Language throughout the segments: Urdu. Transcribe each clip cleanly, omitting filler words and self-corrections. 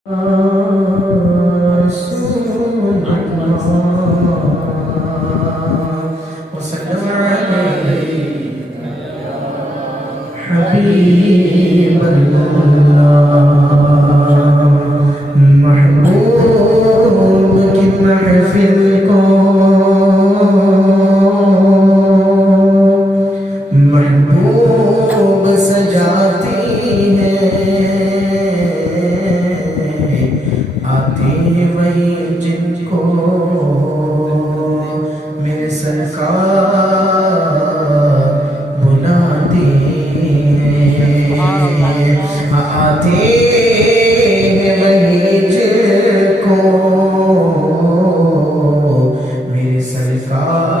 رسول الله وسلم عليك حبيب الله محبوب کی محفل کو محبوب سجاتی ہے آتی وہی جن کو میرے سرکار بلاتی ہے آتی وہی جن کو میرے سرکار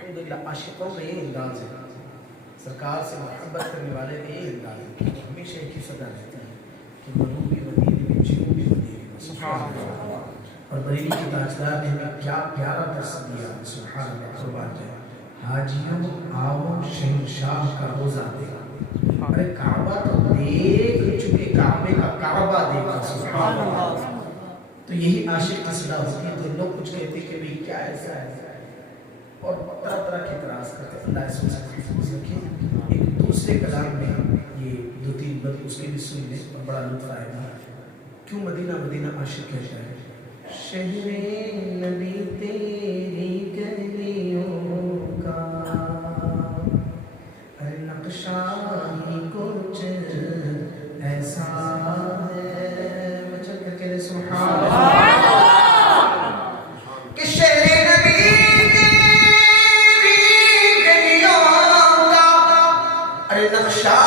الحمدللہ عاشقوں کا یہ انداز ہے، سرکار سے محبت کرنے والے کا یہ انداز ہے، ہمیشہ ایک ہی صدا رہتا ہے کہ منو بھی مدینے میں جیو بھی مدینے میں، سبحان اللہ۔ اور بریلی کی تاجدار نے ہمیں کیا پیارا درس دیا، سبحان اللہ، قربان جائے۔ حاجیوں آؤ شہنشاہ کا روزہ دیکھا، ارے کعبہ تو دیکھ چکے، کعبے کا کعبہ دیکھا، سبحان اللہ۔ تو یہی عاشق کی صدا ہوتی ہے، تو لوگ کچھ کہتے کہ بھئی کیا ایسا ہے، اور طرح طرح کے اعتراض کرتے ہیں۔ اللہ اس سے محفوظ رکھے۔ ایک دوسرے کلام میں یہ دو تین بد اس کے بھی سن لیں اور بڑا لطف آئے گا۔ کیوں مدینہ مدینہ عاشق کہتا ہے؟ شہر نبی تیری گلیوں کا ارے نقشہ ہی کچھ ایسا ہے، چل کر کہہ دے سبحان اللہ، کہ شہر نبی تیری گلیوں کا ارے نقشہ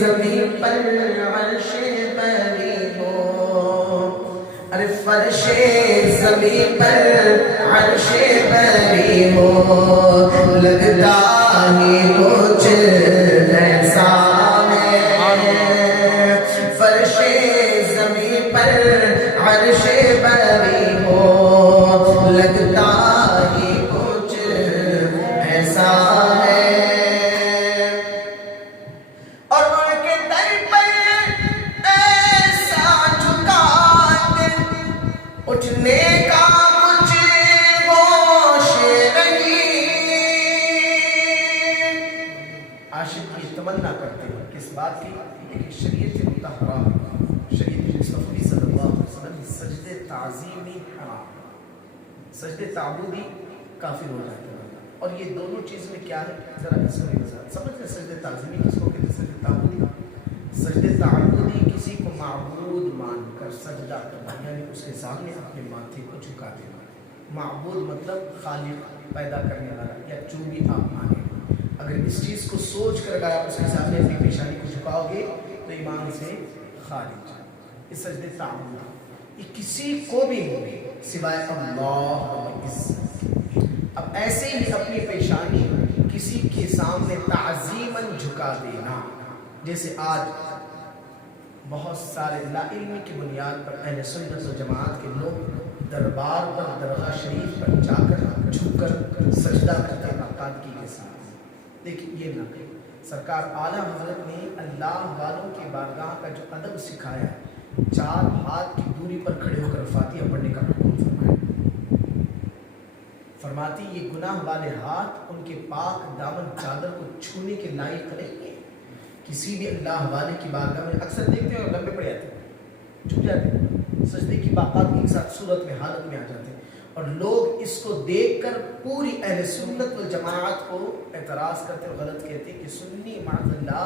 زمین پر عرش بری ہو، لگتا ہی کچھ ایسا ہے، فرش زمین پر عرش بری ہو، لگتا ہی کچھ ایسا ہے، اور ان کے در پر ایسا جھکا اٹھنے کا کچھ ہوش نہیں۔ عاشق کی تمنا کرتے ہیں کس بات کی؟ کہ شریعت مطہرہ، شریعت مصطفی صلی اللہ علیہ وسلم سجدے تعظیمی حرام، سجدے تعبدی کافر ہو جاتے ہیں۔ اور یہ دونوں چیز میں کیا ہے؟ ذرا اس میں وضاحت سمجھ لیں۔ سجدے تعظیمی کس کو کہتے ہیں؟ سجدے تعبدی، سجدے تعبدی کسی کو معبود مان کر سجدہ کرنا، یعنی اس کے سامنے اپنے ماتھے کو جھکا دینا۔ معبود مطلب خالق، پیدا کرنے والا، یا جو بھی آپ مانیں۔ اگر اس چیز کو سوچ کر اگر آپ اس کے سامنے اپنی پیشانی کو جھکاؤ گے تو ایمان سے خارج۔ اس سجدے تعبدی یہ کسی کو بھی نہیں سوائے اللہ رب العزت۔ اب ایسے ہی اپنی پیشانی کسی کے سامنے تعظیماً جھکا دینا، جیسے آج بہت سارے لا علمی کی بنیاد پر اہل سنت و جماعت کے لوگ دربار پر، درگاہ شریف پر جا کر جھک کر سجدہ کرتے ہیں باقاعدگی کے ساتھ۔ دیکھیں یہ نہ کریں۔ سرکار اعلیٰ حضرت نے اللہ والوں کی بارگاہ کا جو ادب سکھایا ہے، 4 ہاتھ کی دوری پر کھڑے ہو کر فاتحہ پڑھنے کا حکم فرمایا۔ فرماتی یہ گناہ والے ہاتھ ان کے پاک دامن چادر کو چھونے کے لائق نہیں ہیں۔ کسی بھی اللہ والے کی بارگاہ میں اکثر دیکھتے ہیں اور لمبے پڑ جاتے ہیں، جھک جاتے ہیں، سجدے کی باقاعدگی کے ساتھ صورت میں، حالت میں آ جاتے ہیں، اور لوگ اس کو دیکھ کر پوری اہل سنت والجماعت کو اعتراض کرتے اور غلط کہتے ہیں کہ سنی معاذ اللہ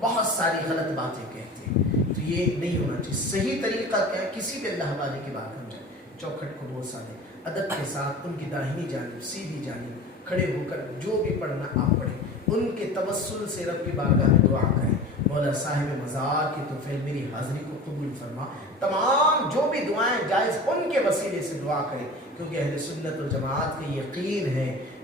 بہت ساری غلط باتیں کہتے ہیں۔ تو یہ نہیں ہونا چاہیے۔ صحیح طریقہ کیا ہے؟ کسی بھی اللہ والے کی بارگاہ میں جائیں، چوکھٹ کو بہت سارے ادب کے ساتھ ان کی داہنی جانب، سیدھی جانب کھڑے ہو کر جو بھی پڑھنا آپ پڑھیں، ان کے توسل سے رب کی بارگاہ میں دعا کریں، مولا صاحب مزار کی توفیل میری حاضری کو قبول فرما۔ تمام جو بھی دعائیں جائز ان کے وسیلے سے دعا کریں، کیونکہ اہل سنت و جماعت کا یقین ہے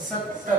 70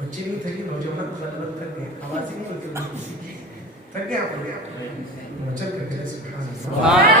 بچے نہیں تھے نوجوان تھک گئے آواز ہی نہیں ہوتی تھک گئے آپ چل کر کے سبحان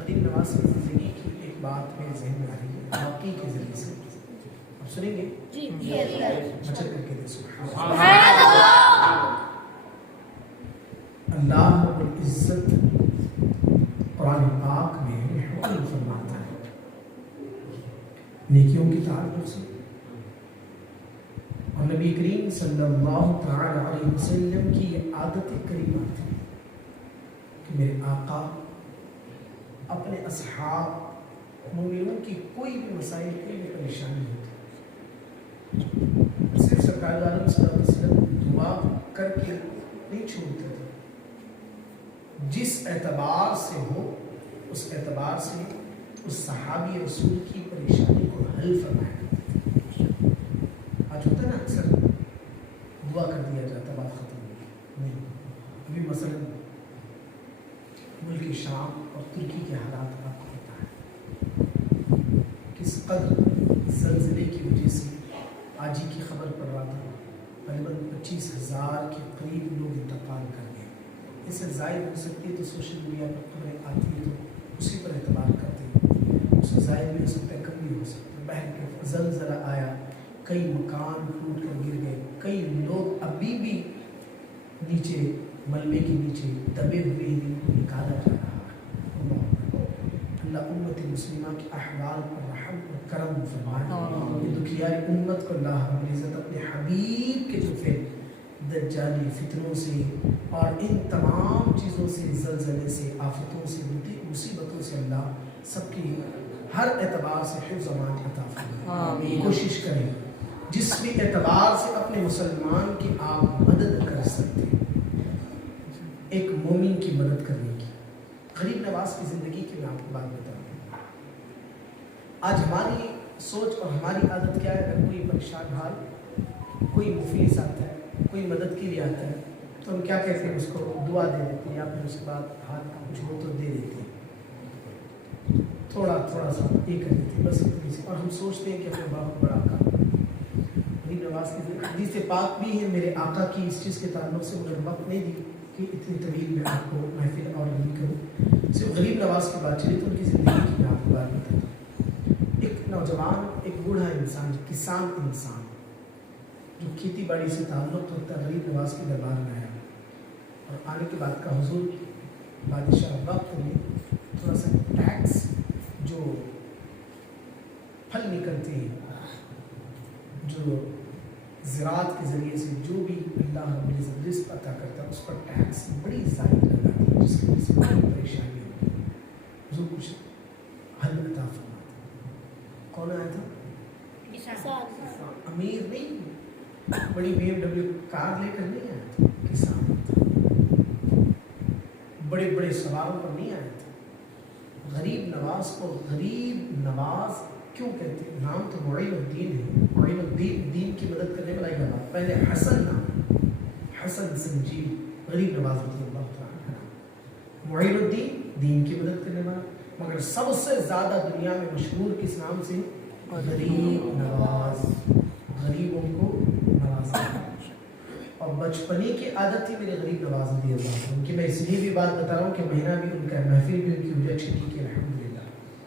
غریب نواز کی زندگی کی ایک بات میرے ذہن میں آ رہی ہے واقعی کے ذریعے سے. آپ سنیں گے؟ بچت کر کے دے. اللہ رب العزت قرآن پاک میں حکم فرماتا ہے نیکیوں کی تعلق سے, اور نبی کریم صلی اللہ تعالی علیہ وسلم کی یہ عادت کریمہ تھی کہ میرے آقا اپنے اصحاب مومنوں کی کوئی بھی مسائل کوئی بھی پریشانی ہوتی صرف سرکار عالم صلی اللہ علیہ وسلم دعا کر کے نہیں چھوڑتے تھے, جس اعتبار سے ہو اس اعتبار سے اس صحابی رسول کی پریشانی کو حل فرمایا کرتے تھے. آج ہوتا ہے نا اکثر دعا کر دیا جاتا بات ختم ہو گئی نہیں. ابھی مثلا ملک شام اور ترکی کے حالات آپ کو پتا ہے کس قدر زلزلے کی وجہ سے آج ہی کی خبر پڑ رہا تھا تقریباً 25,000 کے قریب لوگ انتقال کر گئے. اس سے ظاہر ہو سکتی ہے تو سوشل میڈیا پر خبریں آتی ہیں تو اسی پر اعتبار کرتے ہیں, اس سے ظاہر بھی ہو سکتا ہے کم بھی ہو سکتا ہے. بہر کے زلزلہ آیا, کئی مکان ٹوٹ کر گر گئے, کئی لوگ ابھی بھی نیچے ملبے کے نیچے دبے ہوئے ہیں, ان کو نکالا جا رہا ہے. اللہ امت مسلمہ کی احوال پر رحم اور کرم فرمائے. یہ دکھیاری امت کو اللہ رب العزت اپنے حبیب کے جوفے دجالی فتنوں سے اور ان تمام چیزوں سے, زلزلے سے, آفتوں سے, مصیبتوں سے اللہ سب کی ہر اعتبار سے حفظ و امان عطا فرمائے. کوشش کریں جس بھی اعتبار سے اپنے مسلمان کی آپ مدد کر سکتے ہیں, ایک مومن کی مدد کرنے کی. غریب نواز کی زندگی کی میں آپ کو بات بتاؤں. آج ہماری سوچ اور ہماری عادت کیا ہے, اگر کوئی پریشان حال کوئی مفلس آتا ہے, کوئی مدد کے لیے آتا ہے تو ہم کیا کہتے ہیں, اس کو دعا دے دیتے ہیں یا پھر اس کے بعد ہاتھ کا کچھ ہو تو دے دیتے ہیں, تھوڑا سا یہ کر دیتے ہیں بس اتنی سی, اور ہم سوچتے ہیں کہ اپنے بہت بڑا کام. غریب نواز کی حدیث پاک بھی ہے میرے آقا کی اس چیز کے تعلق سے, مگر وقت نہیں دی کہ اتنی طویل میں آپ کو محفل اور نہیں کروں. صرف غریب نواز کی بات چلی تو ان کی زندگی کی میں آپ کو بات بتاتا ہوں. ایک نوجوان, ایک بوڑھا انسان, کسان انسان جو کھیتی باڑی سے تعلق ہوتا ہے, غریب نواز کے دربار میں آیا اور آنے کے بعد کا حضور بادشاہ وقت نے تھوڑا سا ٹیکس جو پھل نکلتے ہیں, جو زراعت کے ذریعے سے جو بھی اللہ رب العزت رزق عطا کرتا ہے اس پر ٹیکس بڑی زائد لگاتی ہے, جس کی وجہ سے بڑی پریشانی ہوتی ہے. حضور کچھ حل عطا فرماتے. کون آیا تھا؟ امیر نہیں, بڑی BMW کار لے کر نہیں آیا تھا, کسان تھا. بڑے بڑے سواروں پر نہیں آیا تھا. غریب نواز کو غریب نواز کیوں کہتے ہیں؟ نام تو معین الدین ہے, معین الدین دین کی مدد کرنے والا ایک بات. پہلے حسن نام, حسن سنجی, غریب نواز رضی اللہ تعالیٰ عنہ. معین الدین دین کی مدد کرنے والا, مگر سب سے زیادہ دنیا میں مشہور کس نام سے؟ غریب نواز. غریبوں کو نوازنا. اور بچپنے کی عادت تھی میرے غریب نواز رضی اللہ عنہ کی. میں اس لیے بھی بات بتا رہا ہوں کہ مہینہ بھی ان کا, محفل بھی ان کی وجہ اچھی تھی کہ الحمدللہ.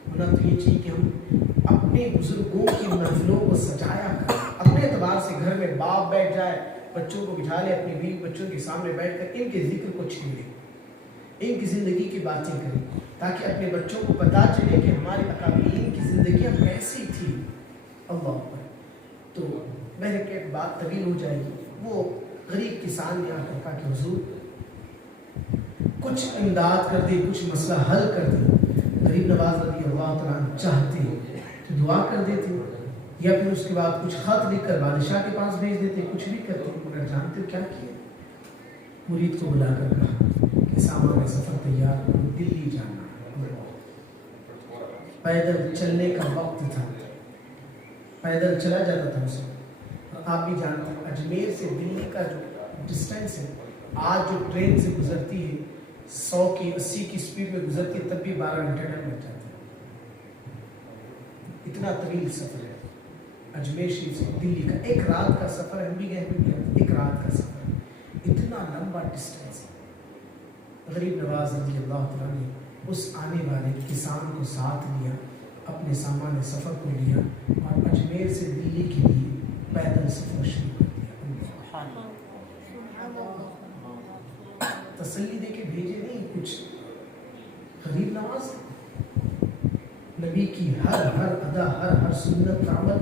ہونا تو یہ چاہیے کہ ہم اپنے بزرگوں کی محفلوں کو سجایا کریں. اپنے اعتبار سے گھر میں باپ بیٹھ جائے, بچوں کو بٹھا لے, اپنی بیوی بچوں کے سامنے بیٹھ کر ان کے ذکر کو چھین لے, ان کی زندگی کی باتیں کریں, تاکہ اپنے بچوں کو پتہ چلے کہ ہمارے اکابرین کی زندگیاں کیسی تھی. اللہ پر تو میں کہ بات طویل ہو جائے گی. وہ غریب کسان نے آ کر کہا کہ حضور کچھ امداد کر دے, کچھ مسئلہ حل کر دے. غریب نواز رضی اللہ تعالیٰ عنہ چاہتے تو دعا کر دیتے, یا پھر اس کے بعد کچھ خط لکھ کر بادشاہ کے پاس بھیج دیتے, کچھ بھی کرتے. مگر جانتے ہو کیا کیا؟ مرید کو بلا کر کہا کہ سامان سفر تیار, دلی جانا. پیدل چلنے کا وقت تھا, پیدل چلا جاتا تھا اسے. اور آپ بھی جانتے ہیں اجمیر سے دلی کا جو ڈسٹینس ہے, آج جو ٹرین سے گزرتی ہے 100 کی 80 کی سپیڈ میں گزرتی ہے, تب بھی 12 گھنٹے ٹائم لگ جاتا ہے. اتنا طویل سفر ہے اجمیر شریف سے دلی کا. ایک رات کا سفر ہے, ہم بھی گئے, ایک رات کا سفر ہے. اتنا لمبا ڈسٹینس ہے. غریب نواز رضی اللہ تعالیٰ نے اس آنے والے کسان کو ساتھ لیا، اپنے سامان سفر کو لیا اور اجمیر سے دلی کے لیے پیدل سفر شروع کر دیا۔ تسلی دے کے بھیجے نہیں کچھ، غریب نواز نبی کی ہر ادا، ہر سنت کا عمل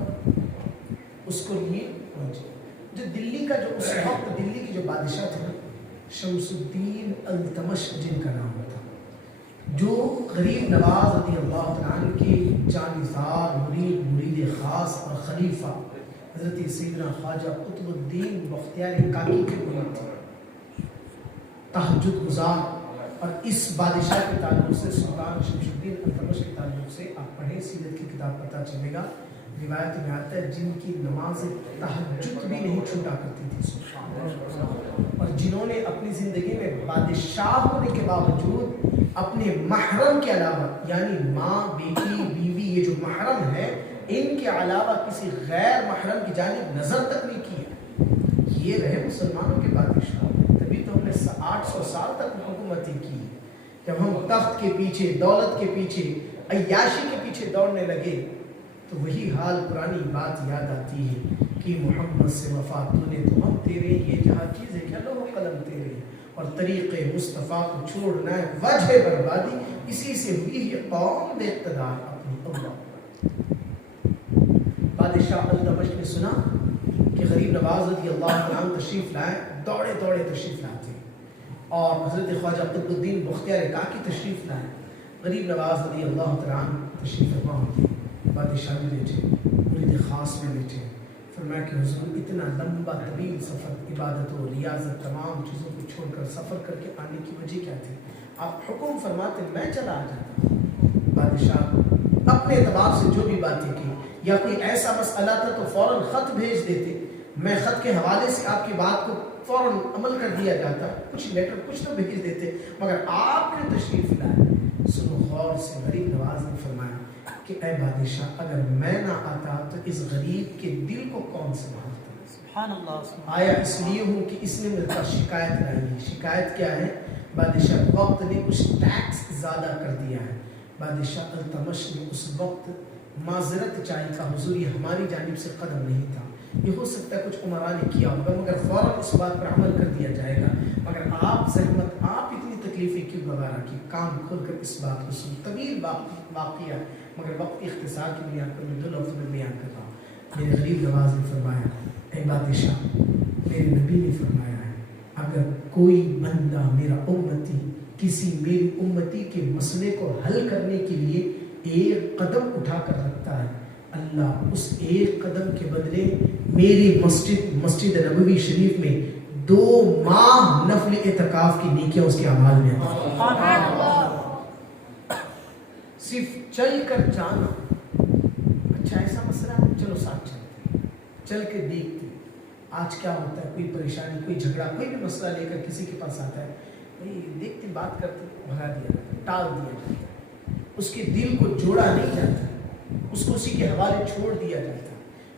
اس کو لیے پہنچے۔ جو دلی کا جو اس وقت دلی کی جو بادشاہ تھا شمس الدین التمش جن کا نام تھا، جو غریب نواز رضی اللہ تعالیٰ عنہ کے جانثار مرید خاص اور خلیفہ حضرت سیدنا خواجہ قطب الدین بختیار کاکی کے مرید تھے، تہجد گزار۔ اور اس بادشاہ کے تعلق سے سلطان شمس الدین التمش کے تعلق سے آپ پڑھیں سیرت کی کتاب پتہ چلے گا، روایت میں آتا ہے جن کی نماز تہجد بھی نہیں چھوٹا کرتی تھی، اور جنہوں نے اپنی زندگی میں بادشاہ ہونے کے باوجود اپنے محرم کے علاوہ، یعنی ماں، بیٹی، بیوی، یہ جو محرم ہے ان کے علاوہ کسی غیر محرم کی جانب نظر تک نہیں کی، یہ رہے مسلمانوں کے بادشاہ۔ تبھی تو ہم نے 800 سال تک حکومتیں کی۔ جب ہم تخت کے پیچھے، دولت کے پیچھے، عیاشی کے پیچھے دوڑنے لگے تو وہی حال پرانی بات یاد آتی ہے کہ محمد سے وفا تو نے تو ہم تیرے، یہ جہاں چیزیں کیا لوح و قلم تیرے، اور طریق مصطفیٰ کو چھوڑنا ہے وجہ بربادی، اسی سے ہوئی یہ قوم بے اقتدار اپنی اللہ۔ بادشاہ التمش نے سنا کہ غریب نواز رضی اللہ عنہ تشریف لائے، دوڑے دوڑے تشریف لاتے، اور حضرت خواجہ قطب الدین بختیار کاکی تشریف لائے، غریب نواز رضی اللہ عنہ تشریف فرما ہوتے، بادشاہ میں بیٹھے، مرید خاص میں بیٹھے، فرمایا کہ حضور اتنا لمبا طویل سفر، عبادت و ریاضت تمام چیزوں کو چھوڑ کر سفر کر کے آنے کی وجہ کیا تھی؟ آپ حکم فرماتے میں چلا آ جاتا۔ بادشاہ اپنے اعتبار سے جو بھی باتیں کی، یا کوئی ایسا مسئلہ تھا تو فوراً خط بھیج دیتے، میں خط کے حوالے سے آپ کی بات کو فوراً عمل کر دیا جاتا، کچھ لیٹر کچھ تو بھیج دیتے، مگر آپ نے تشریف لائے۔ سنو غور سے، غریب نواز نے فرمایا کہ اے بادشاہ اگر میں نہ آتا تو اس غریب کے دل کو کون سنبھالتا؟ سبحان اللہ۔ آیا اس لیے ہوں کہ اس نے میرے پاس شکایت لائی ہے۔ شکایت کیا ہے؟ بادشاہ وقت نے کچھ ٹیکس زیادہ کر دیا ہے۔ بادشاہ التمش نے اس وقت معذرت چاہی تھا، حضور یہ ہماری جانب سے قدم نہیں تھا، یہ ہو سکتا ہے کچھ عمرا نے کیا ہوگا، مگر فوراً اس بات پر عمل کر دیا جائے گا، مگر آپ زحمت، آپ اتنی تکلیفیں کیوں گوارا کی؟ کام کھول کر اس بات کو سن۔ طویل واقعہ، مگر وقت کی اختصار کی بنیاد پر میں 2 لفظ میں بیان کر رہا ہوں۔ میرے غریب نواز نے فرمایا اے بادشاہ، میرے نبی نے فرمایا ہے اگر کوئی بندہ میرا امتی کسی میری امتی کے مسئلے کو حل کرنے کے لیے ایک قدم اٹھا کر رکھتا ہے، اللہ اس ایک قدم کے بدلے میری مسجد نبوی شریف میں 2 ماہ نفل اعتکاف کی نیکیاں اس کے اعمال میں ہیں۔ صرف چل کر جانا، اچھا ایسا مسئلہ ہے، چلو ساتھ چلتے، چل کے دیکھتے آج کیا ہوتا ہے، کوئی پریشانی، کوئی جھگڑا، کوئی بھی مسئلہ لے کر کسی کے پاس آتا ہے، دیکھتے بات کرتے، بھگا دیا جاتا، ٹال دیا جاتا، اس کے دل کو جوڑا نہیں جاتا، اس کو اسی کے حوالے چھوڑ دیا جاتا۔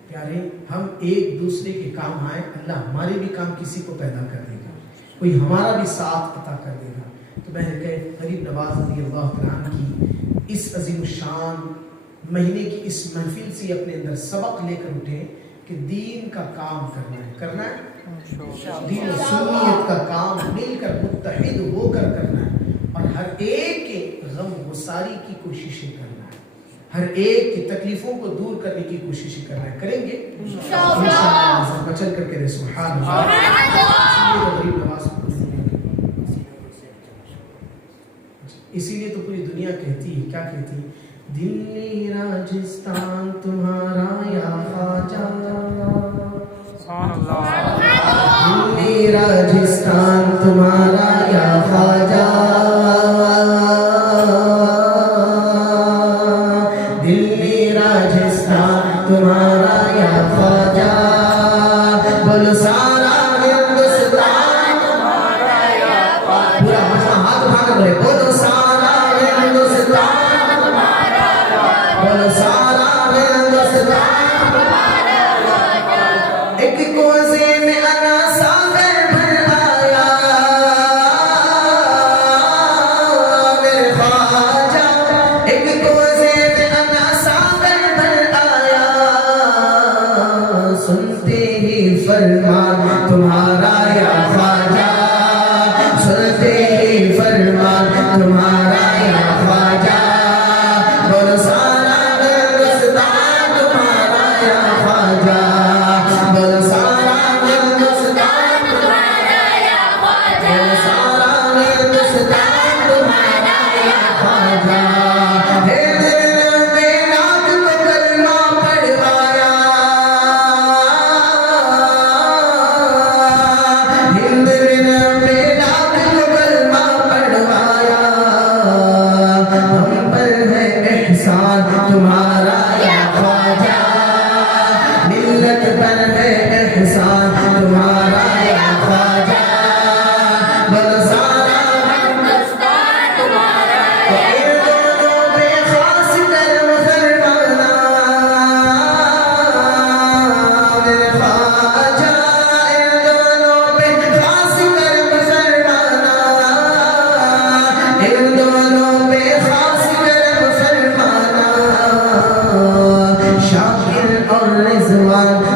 پیارے، ہم ایک دوسرے کے کام آئے، اللہ ہمارے بھی کام کسی کو پیدا کر دے گا، کوئی ہمارا بھی ساتھ عطا کر دے گا۔ تو بہن کہ غریب نواز رضی اللہ عنہ کی اس عظیم الشان مہینے کی اس محفل سے اپنے اندر سبق لے کر اٹھے کہ دین کا کام کرنا ہے، دین و سنیت کا کام مل کر متحد ہو کر کرنا ہے، اور ہر ایک کے غم گساری کی کوششیں کرنا ہے، ہر ایک کی تکلیفوں کو دور کرنے کی کوششیں کرنا ہے۔ کریں گے انشاءاللہ، بچل کر کے سبحان اللہ۔ اسی لیے تو پوری دنیا کہتی ہے، کیا کہتی ہے؟ دلی راجستھان تمہارا یا خواجہ، دلی راجستھان تمہارا یا خواجہ، دلی راجستھان تمہارا یا خواجہ، بولو سارا ہندوستان تمہارا یا خواجہ، پورا مسئلہ ہاتھ اٹھا کر بولے، بولو سارا ہندوستان تمہارا یا خواجہ، بولو سارا ہندوستان تمہارا یا خواجہ، ایک کوزے میں انا ساگر بھر آیا، فرمان تمہارا یا خواجہ، سنتے ہی فرمان تمہارا یا خواجہ، بولو سارا ہندوستان تمہارا یا خواجہ، بولو سارا ہندوستان تمہارا یا خواجہ، بولو سارا ہندوستان تمہارا یا خواجہ۔ تمہارا یا خواجہ، ملت پر ہے احسان تمہارا یا خواجہ، بولو سارا ہندوستان تمہارا یا خواجہ، ان دونوں پہ خاص کر مسلمانہ میرے خواجہ، ان دونوں پہ خاص کر مسلمانہ، ان دونوں پہ خاص کر مسلمانہ، شاکر اور رضوان